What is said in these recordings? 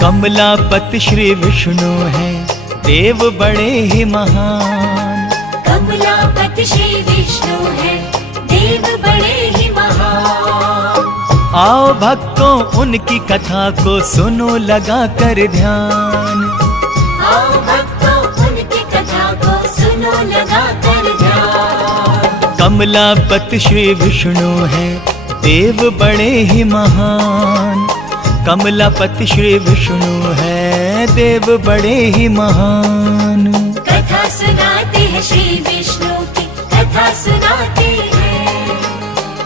कमलापति श्री विष्णु हैं, देव बड़े ही महान। कमलापति श्री विष्णु हैं, देव बड़े ही महान। आओ भक्तों उनकी कथा को सुनो लगा कर ध्यान। आओ भक्तों उनकी कथा को सुनो लगा कर ध्यान। कमलापति श्री विष्णु हैं, देव बड़े ही महान। कमलापति श्री विष्णु हैं, देव बड़े ही महान। कथा सुनाते हैं श्री विष्णु की, कथा सुनाते हैं।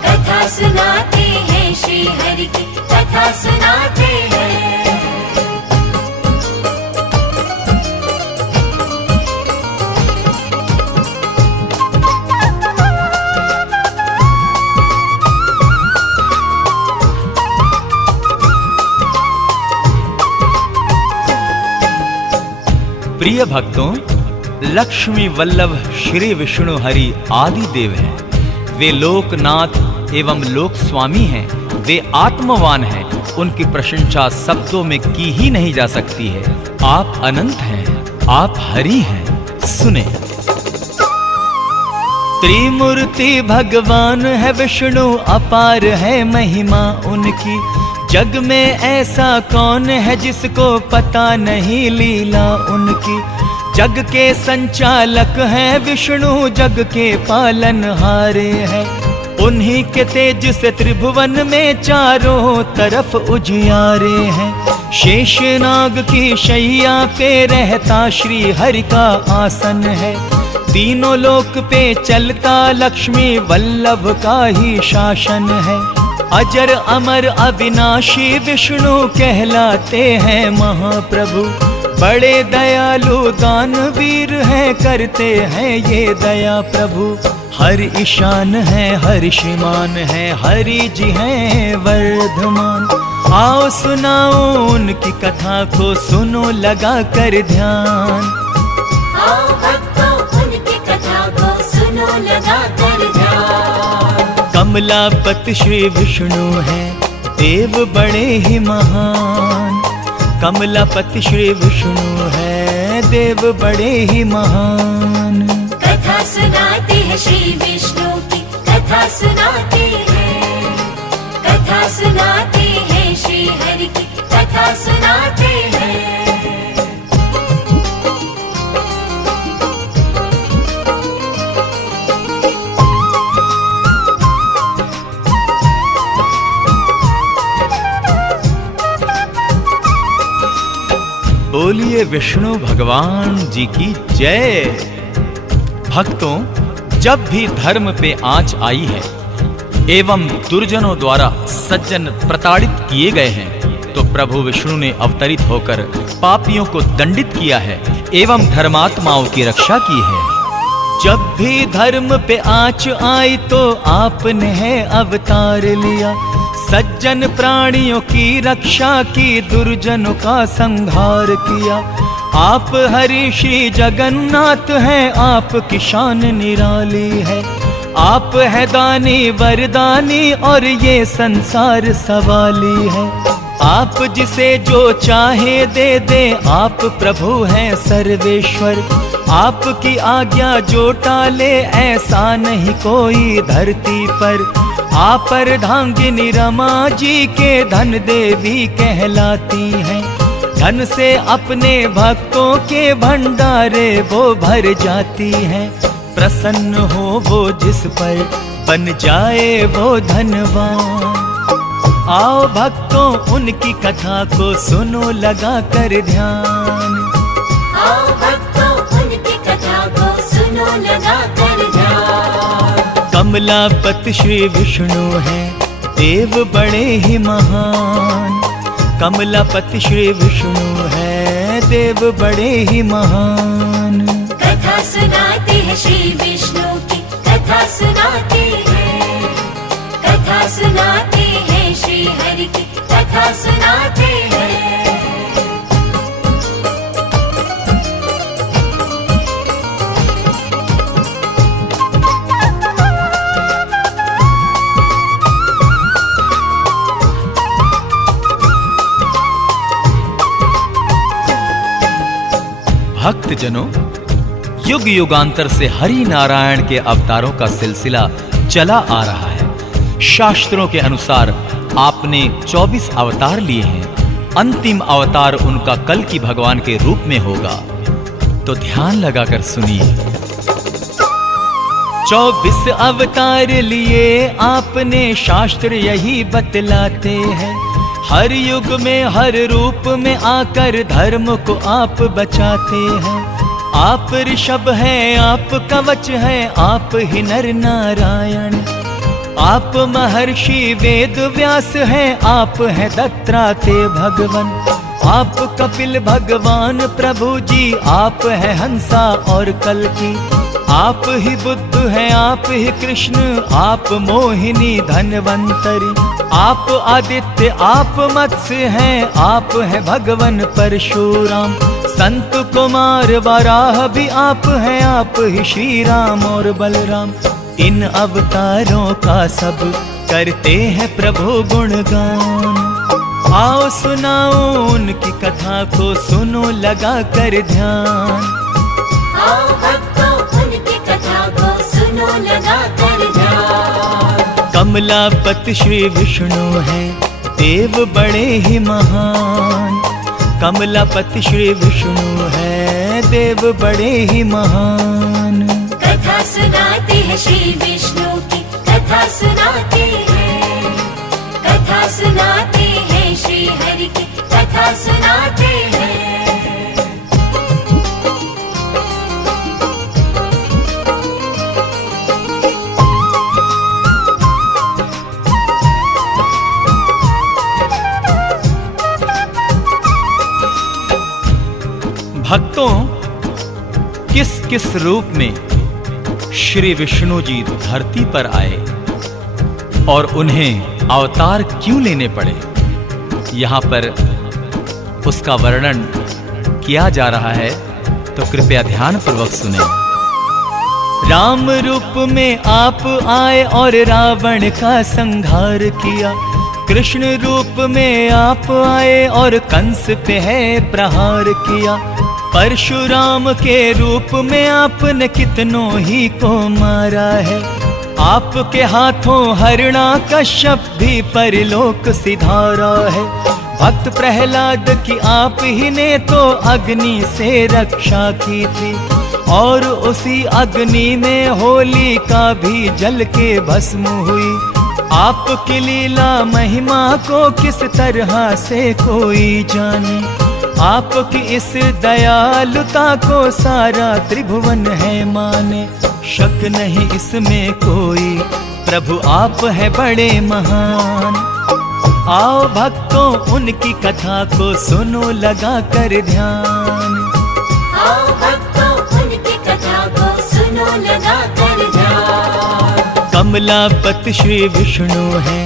कथा सुनाते हैं श्री हरि की, कथा सुनाते हैं। प्रिय भक्तों, लक्ष्मी वल्लभ श्री विष्णु हरि आदि देव हैं। वे लोकनाथ एवं लोक स्वामी हैं। वे आत्मवान हैं। उनकी प्रशंसा शब्दों में की ही नहीं जा सकती है। आप अनंत हैं, आप हरि हैं। सुने। त्रिमूर्ति भगवान है विष्णु, अपार है महिमा उनकी। जग में ऐसा कौन है जिसको पता नहीं लीला उनकी। जग के संचालक हैं विष्णु, जग के पालनहारे हैं। उन्हीं के तेज से त्रिभुवन में चारों तरफ उजियारे हैं। शेषनाग की शैया पे रहता श्री हरि का आसन है। तीनों लोक पे चलता लक्ष्मी वल्लभ का ही शासन है। अजर अमर अविनाशी विष्णु कहलाते हैं महाप्रभु। बड़े दयालु दानवीर हैं, करते हैं ये दया प्रभु। हर ईशान है, हर श्रीमान है, हरि जी हैं वर्धमान। आओ सुनाओ उनकी कथा को सुनो लगा कर ध्यान। आओ भक्तों उनकी कथा को सुनो लगा कर ध्यान। कमलापति श्री विष्णु हैं, देव बड़े ही महान। कमलापति श्री विष्णु हैं, देव बड़े ही महान। कथा सुनाते हैं श्री विष्णु की, कथा सुनाते हैं। कथा सुनाते हैं श्री हरि की, कथा सुनाते हैं। बोलिए विष्णु भगवान जी की जय। भक्तों, जब भी धर्म पे आंच आई है एवं दुर्जनों द्वारा सज्जन प्रताड़ित किए गए हैं, तो प्रभु विष्णु ने अवतरित होकर पापियों को दंडित किया है एवं धर्मात्माओं की रक्षा की है। जब भी धर्म पे आंच आई तो आपने है अवतार लिया। सज्जन प्राणियों की रक्षा की, दुर्जनों का संहार किया। आप हरि श्री जगन्नाथ हैं, आपकी शान निराली है। आप है दानी वरदानी और ये संसार सवाली है। आप जिसे जो चाहे दे दे, आप प्रभु हैं सर्वेश्वर। आपकी आज्ञा जो टाले, ऐसा नहीं कोई धरती पर। आप अर्धांगिनी रमा जी के धन देवी कहलाती हैं। धन से अपने भक्तों के भंडारे वो भर जाती हैं। प्रसन्न हो वो जिस पर, बन जाए वो धनवान। आओ भक्तों उनकी कथा को सुनो लगा कर ध्यान। आओ भक्तों उनकी कथा को सुनो लगा कर ध्यान। कमलापति श्री विष्णु हैं, देव बड़े ही महान। कमलापति श्री विष्णु हैं, देव बड़े ही महान। कथा सुनाते हैं श्री विष्णु की, कथा सुनाते हैं। कथा सुनाते हैं श्री हरि की, कथा सुनाते हैं। भक्त जनों, युग युगांतर से हरि नारायण के अवतारों का सिलसिला चला आ रहा है। शास्त्रों के अनुसार आपने 24 अवतार लिए हैं। अंतिम अवतार उनका कल की भगवान के रूप में होगा। तो ध्यान लगाकर सुनिए। 24 अवतार लिए आपने, शास्त्र यही बतलाते हैं। हर युग में हर रूप में आकर धर्म को आप बचाते हैं। आप ऋषभ हैं, आप कवच हैं, आप ही नर नारायण। आप महर्षि वेद व्यास हैं, आप हैं दत्तात्रेय भगवान। आप कपिल भगवान प्रभु जी, आप हैं हंसा और कल्की। आप ही बुद्ध हैं, आप ही कृष्ण, आप मोहिनी धनवंतरी। आप आदित्य, आप मत्स्य हैं, आप हैं भगवान परशुराम। संत कुमार वराह भी आप हैं, आप ही श्री राम और बलराम। इन अवतारों का सब करते हैं प्रभु गुणगान। आओ सुनाओ उनकी कथा को, सुनो लगा कर ध्यान। आओ भक्तों उनकी कथा को सुनो लगा कर ध्यान। कमलापति श्री विष्णु हैं, देव बड़े ही महान। कमलापति श्री विष्णु हैं, देव बड़े ही महान। कथा सुनाते हैं श्री विष्णु की, कथा सुनाते हैं। कथा सुनाते हैं श्री हरि की, कथा सुनाते हैं। भक्तों, किस किस रूप में श्री विष्णु जी धरती पर आए और उन्हें अवतार क्यों लेने पड़े, यहाँ पर उसका वर्णन किया जा रहा है। तो कृपया ध्यान पूर्वक सुने। राम रूप में आप आए और रावण का संहार किया। कृष्ण रूप में आप आए और कंस पे है प्रहार किया। परशुराम के रूप में आपने कितनों ही को मारा है। आपके हाथों हिरण्यकश्यप भी परलोक सिधारा है। भक्त प्रहलाद की आप ही ने तो अग्नि से रक्षा की थी, और उसी अग्नि में होलिका भी जल के भस्म हुई। आपकी लीला महिमा को किस तरह से कोई जाने। आपकी इस दयालुता को सारा त्रिभुवन है माने। शक नहीं इसमें कोई, प्रभु आप है बड़े महान। आओ भक्तों उनकी कथा को सुनो लगा कर ध्यान। आओ भक्तों उनकी कथा को सुनो लगा कर ध्यान। कमलापति श्री विष्णु हैं,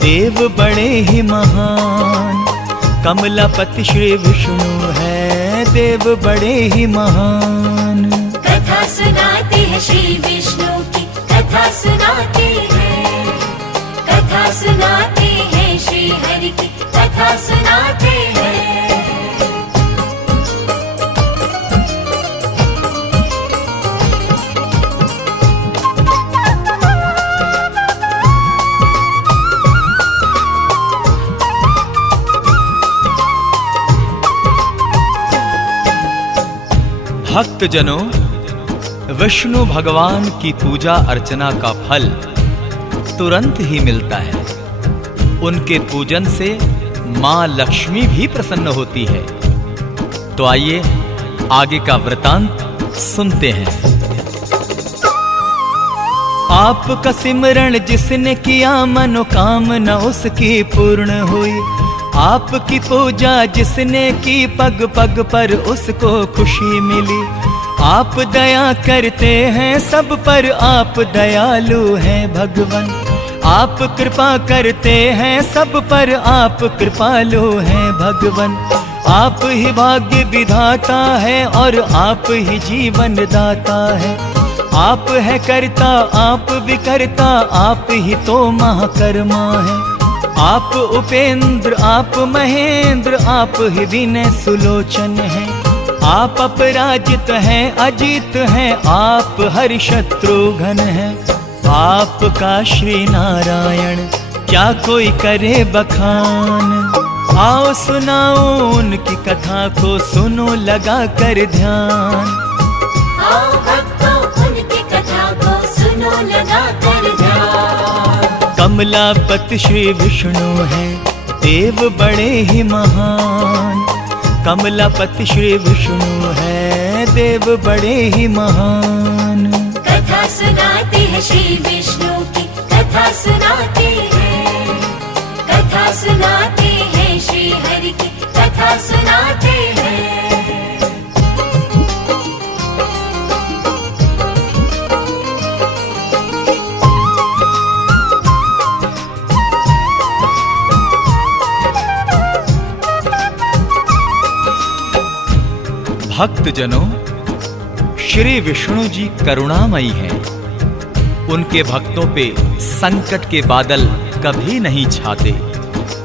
देव बड़े ही महान। कमलापति श्री विष्णु हैं, देव बड़े ही महान। कथा सुनाते हैं श्री विष्णु की, कथा सुनाते हैं। कथा सुनाते हैं श्री हरि की, कथा सुनाते हैं। भक्तजनों, विष्णु भगवान की पूजा अर्चना का फल तुरंत ही मिलता है। उनके पूजन से मां लक्ष्मी भी प्रसन्न होती है। तो आइए आगे का वृतांत सुनते हैं। आपका सिमरण जिसने किया मनोकामना उसकी पूर्ण हुई। आपकी पूजा जिसने की पग पग पर उसको खुशी मिली। आप दया करते हैं सब पर, आप दयालु हैं भगवान। आप कृपा करते हैं सब पर, आप कृपालु हैं भगवान। आप ही भाग्य विधाता है और आप ही जीवन दाता है। आप है करता, आप विकर्ता, आप ही तो महाकर्मा है। आप उपेंद्र, आप महेंद्र, आप ही विनय सुलोचन है। आप अपराजित हैं, अजित हैं, आप हरि शत्रुघ्न हैं। आपका श्री नारायण क्या कोई करे बखान। आओ सुनाओ उनकी कथा को, सुनो लगा कर ध्यान। आओ भक्तों उनकी कथा को सुनो लगा कर ध्यान। कमलापति श्री विष्णु हैं, देव बड़े ही महान। कमलापति श्री विष्णु हैं, देव बड़े ही महान। कथा सुनाते हैं श्री विष्णु की, कथा सुनाते हैं। कथा सुनाते हैं श्री हरि की, कथा सुनाते हैं। भक्तजनों, श्री विष्णु जी करुणामयी हैं। उनके भक्तों पे संकट के बादल कभी नहीं छाते।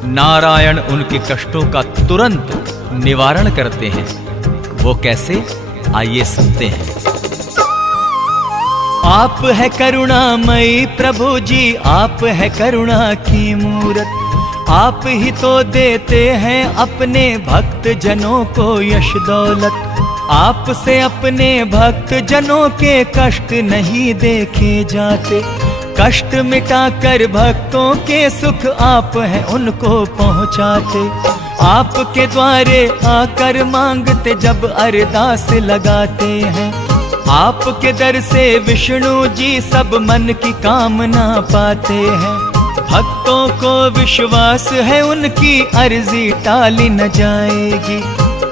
नारायण उनके कष्टों का तुरंत निवारण करते हैं। वो कैसे, आइए सुनते हैं। आप है करुणामयी प्रभु जी, आप है करुणा की मूरत। आप ही तो देते हैं अपने भक्त जनों को यश दौलत। आपसे अपने भक्त जनों के कष्ट नहीं देखे जाते। कष्ट मिटाकर भक्तों के सुख आप हैं उनको पहुंचाते। आपके द्वारे आकर मांगते जब अरदास लगाते हैं। आपके दर से विष्णु जी सब मन की कामना पाते हैं। भक्तों को विश्वास है उनकी अर्जी टाली न जाएगी।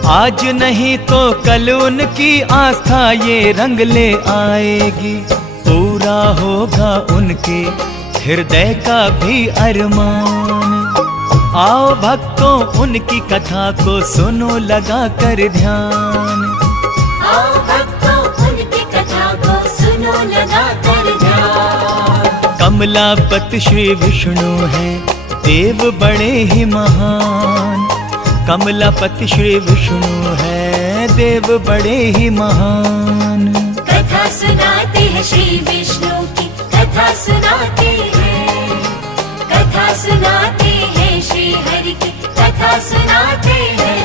आज नहीं तो कल उनकी आस्था ये रंग ले आएगी। पूरा होगा उनके हृदय का भी अरमान। आओ भक्तों उनकी कथा को सुनो लगा कर ध्यान। आओ भक्तों उनकी कथा को सुनो लगा कर ध्यान। कमलापति श्री विष्णु हैं, देव बड़े ही महान। कमलापति श्री विष्णु हैं, देव बड़े ही महान। कथा सुनाते हैं श्री विष्णु की, कथा सुनाते हैं। कथा सुनाते हैं श्री हरि की, कथा सुनाते हैं।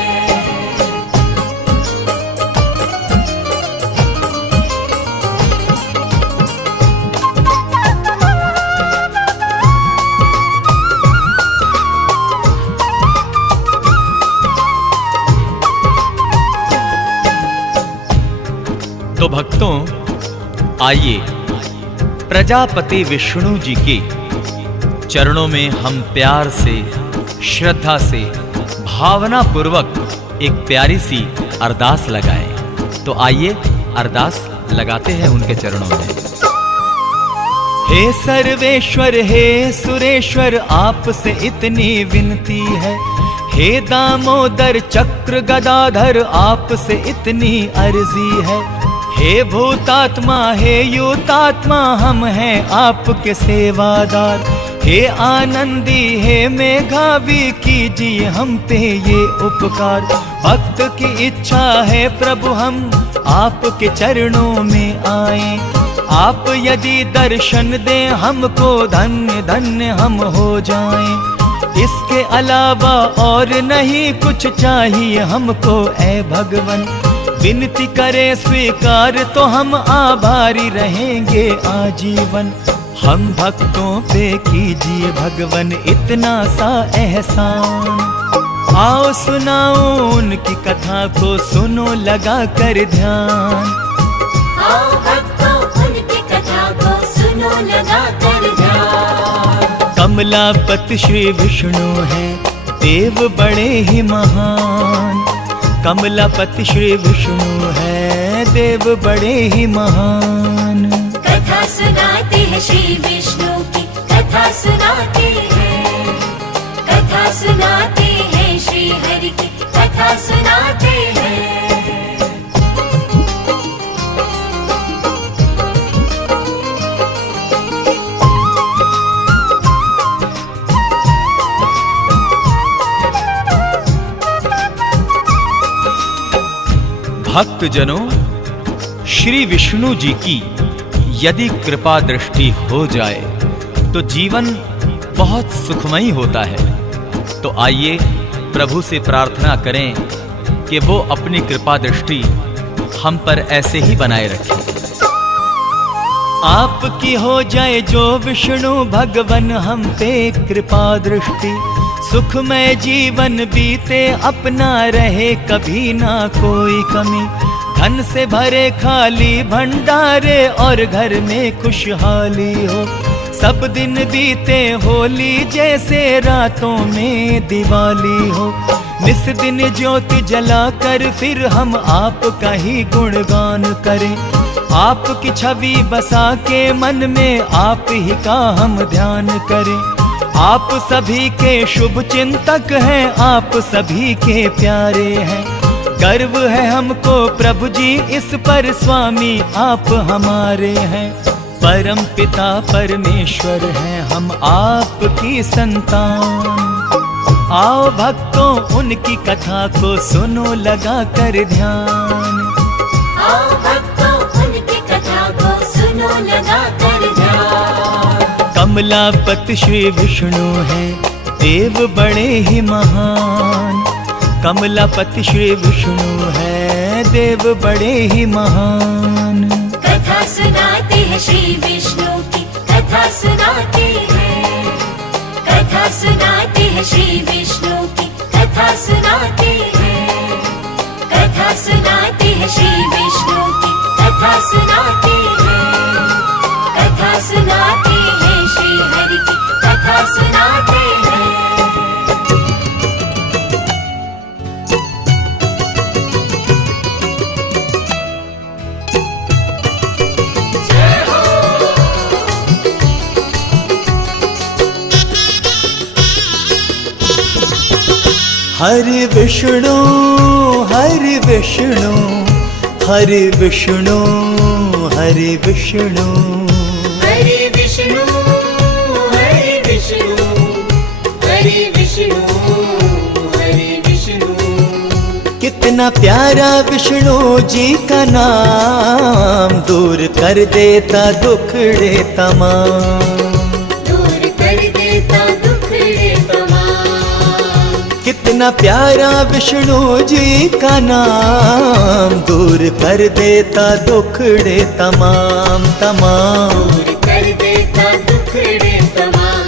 तो भक्तों, आइए प्रजापति विष्णु जी के चरणों में हम प्यार से, श्रद्धा से, भावना पूर्वक एक प्यारी सी अरदास लगाएं। तो आइए अरदास लगाते हैं उनके चरणों में। हे सर्वेश्वर, हे सुरेश्वर, आपसे इतनी विनती है। हे दामोदर चक्र गदाधर, आपसे इतनी अर्जी है। हे भूतात्मा, हे युतात्मा, हम हैं आपके सेवादार। हे आनंदी, हे मेघावी, कीजिए हम पे ये उपकार। भक्त की इच्छा है प्रभु हम आपके चरणों में आए। आप यदि दर्शन दें हमको, धन्य धन्य हम हो जाएं। इसके अलावा और नहीं कुछ चाहिए हमको ऐ भगवन। विनती करे स्वीकार तो हम आभारी रहेंगे आजीवन। हम भक्तों पे कीजिए भगवन इतना सा एहसान। आओ सुनाओ उनकी कथा को, सुनो लगा कर ध्यान। आओ भक्तों उनकी कथा को सुनो लगा कर ध्यान। कमलापति श्री विष्णु हैं, देव बड़े ही महान। कमलापति श्री विष्णु हैं, देव बड़े ही महान। कथा सुनाते हैं श्री विष्णु की, कथा सुनाते हैं। कथा सुनाते हैं श्री हरि की, कथा सुनाते हैं। भक्तजनों, श्री विष्णु जी की यदि कृपा दृष्टि हो जाए तो जीवन बहुत सुखमयी होता है। तो आइए प्रभु से प्रार्थना करें कि वो अपनी कृपा दृष्टि हम पर ऐसे ही बनाए रखें। आपकी हो जाए जो विष्णु भगवन हम पे कृपा दृष्टि, सुखमय जीवन बीते अपना रहे कभी ना कोई कमी, धन से भरे खाली भंडारे और घर में खुशहाली हो, सब दिन बीते होली जैसे रातों में दिवाली हो, निस दिन ज्योति जलाकर फिर हम आपका ही गुणगान करें, आपकी छवि बसा के मन में आप ही का हम ध्यान करें। आप सभी के शुभ चिंतक हैं, आप सभी के प्यारे हैं, गर्व है हमको प्रभु जी इस पर, स्वामी आप हमारे हैं। परम पिता परमेश्वर हैं हम आपकी संतान, आओ भक्तों उनकी कथा को सुनो लगा कर ध्यान, आओ भक्तों उनकी कथा को सुनो लगा कर ध्यान। कमलापति श्री विष्णु हैं देव बड़े ही महान, कमलापति श्री विष्णु हैं देव बड़े ही महान। कथा सुनाते हैं श्री विष्णु की, कथा सुनाते हैं, कथा सुनाते हैं श्री विष्णु की, कथा सुनाते हैं, कथा सुनाते हैं श्री विष्णु की, कथा सुनाते हैं, कथा सुनाते हैं श्री हरि की, कथा सुनाते हैं। हरि विष्णु हरि विष्णु हरि विष्णु हरि विष्णु हरि विष्णु हरि विष्णु हरि विष्णु हरि विष्णु। कितना प्यारा विष्णु जी का नाम, दूर कर देता दुखड़े तमाम, दूर कर देता दुखड़े तमाम। कितना प्यारा विष्णु जी का नाम, दूर कर देता दुखड़े तमाम तमाम, दूर कर देता दुखड़े तमाम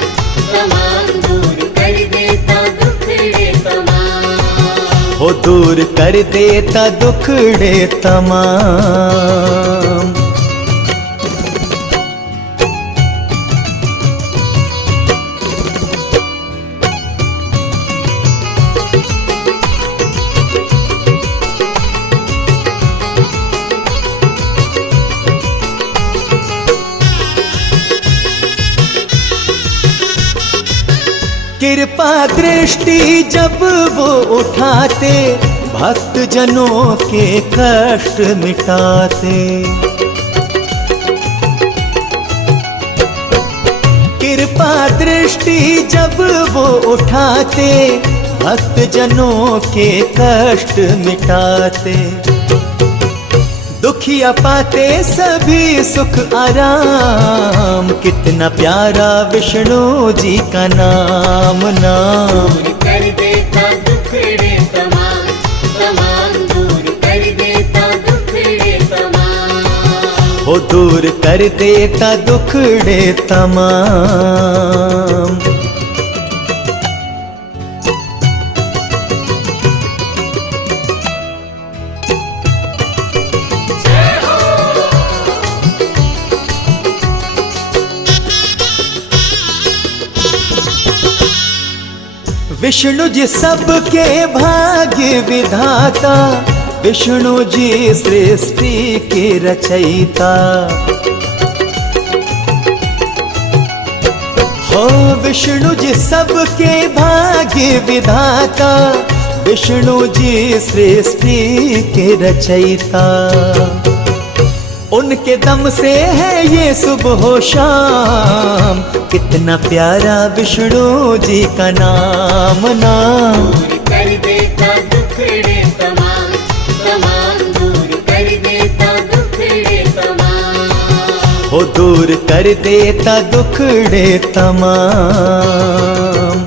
तमाम, दूर कर देता दुखड़े तमाम, हो दूर कर देता दुखड़े तमाम। कृपा दृष्टि जब वो उठाते, भक्त जनों के कष्ट मिटाते, कृपा दृष्टि जब वो उठाते, भक्त जनों के कष्ट मिटाते, दुखिया पाते सभी सुख आराम, कितना प्यारा विष्णु जी का नाम नाम। दूर कर देता दुखड़े तमाम तमाम, दूर कर देता दुखड़े तमाम, हो दूर कर देता दुखड़े तमाम। विष्णु जी सबके भाग्य विधाता, विष्णु जी सृष्टि के रचयिता, हो विष्णु जी सबके भाग्य विधाता, विष्णु जी सृष्टि के रचयिता, उनके दम से है ये सुबह शाम, कितना प्यारा विष्णु जी का नाम नाम। दूर कर देता दुखड़े तमाम तमाम, दूर दूर कर देता दुखड़े तमाम।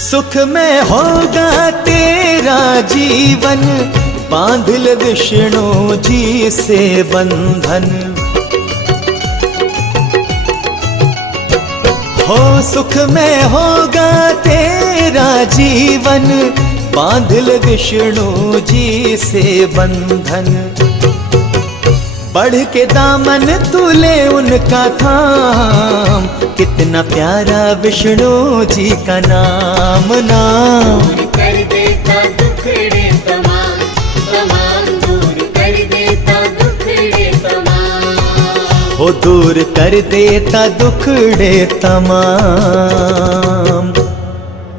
सुख में होगा तेरा जीवन, बांध ले विष्णु जी से बंधन। हो सुख में होगा तेरा जीवन, बांध ले विष्णु जी से बंधन। बढ़ के दामन तूले उनका थाम, कितना प्यारा विष्णु जी का नाम नाम। दूर कर देता दुखड़े तमाम, तमाम दूर कर देता दुखड़े तमाम। हो दूर कर देता दुखड़े तमाम।